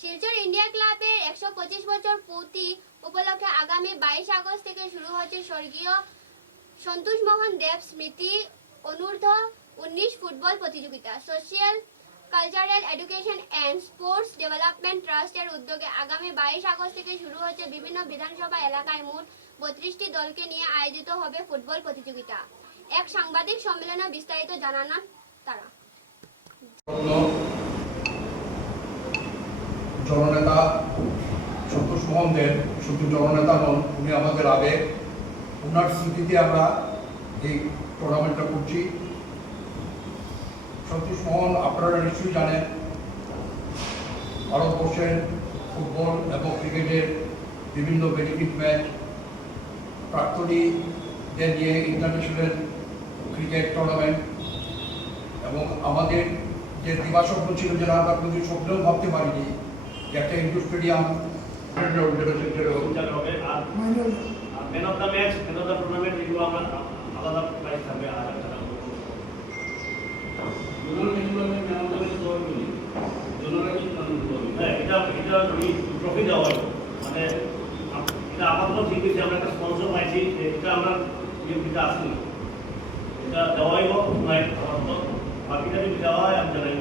Silchar India ক্লাবের 125 বছর পূর্তি উপলক্ষে আগামী 22 আগস্ট থেকে শুরু হচ্ছে স্বর্গীয় সন্তোষ মোহন দেব স্মৃতি অনূর্ধ্ব 19 ফুটবল প্রতিযোগিতা। Social cultural education and sports development ট্রাস্টের উদ্যোগে আগামী 22 আগস্ট থেকে শুরু হচ্ছে বিভিন্ন বিধানসভা এলাকায় মোট 32টি দলকে নিয়ে আয়োজিত হবে ফুটবল প্রতিযোগিতা। এক সাংবাদিক সম্মেলনে বিস্তারিত জানান তারা। জননেতা সন্তোষ মোহন দেব শুধু জননেতা নন, উনি আমাদের আবেগ। ওনার স্মৃতিতে আমরা এই টুর্নামেন্টটা করছি। সন্তোষ মোহন আপনারা নিশ্চয়ই জানেন, ভারতবর্ষের ফুটবল এবং ক্রিকেটের বিভিন্ন বেনিফিট ম্যাচ, প্রাক্তনীদের নিয়ে ইন্টারন্যাশনাল ক্রিকেট টুর্নামেন্ট এবং আমাদের যে দিবাস্বপ্ন ছিল, যেটা আমরা কোনো স্বপ্নেও ভাবতে পারিনি, যে একটা indoor stadium man of the match, man of the tournament, এগুলো আমরা আলাদা প্রাইস থাকবে। আর একটা এটা ট্রফি দেওয়া হবে, মানে এটা আপাতত ঠিক আছে। আমরা একটা স্পন্সর পাইছি, এটা আমরা এটা আসেনি, এটা দেওয়াই হোক, আপাতত বাকিটা যদি দেওয়া হয় আমি জানাই।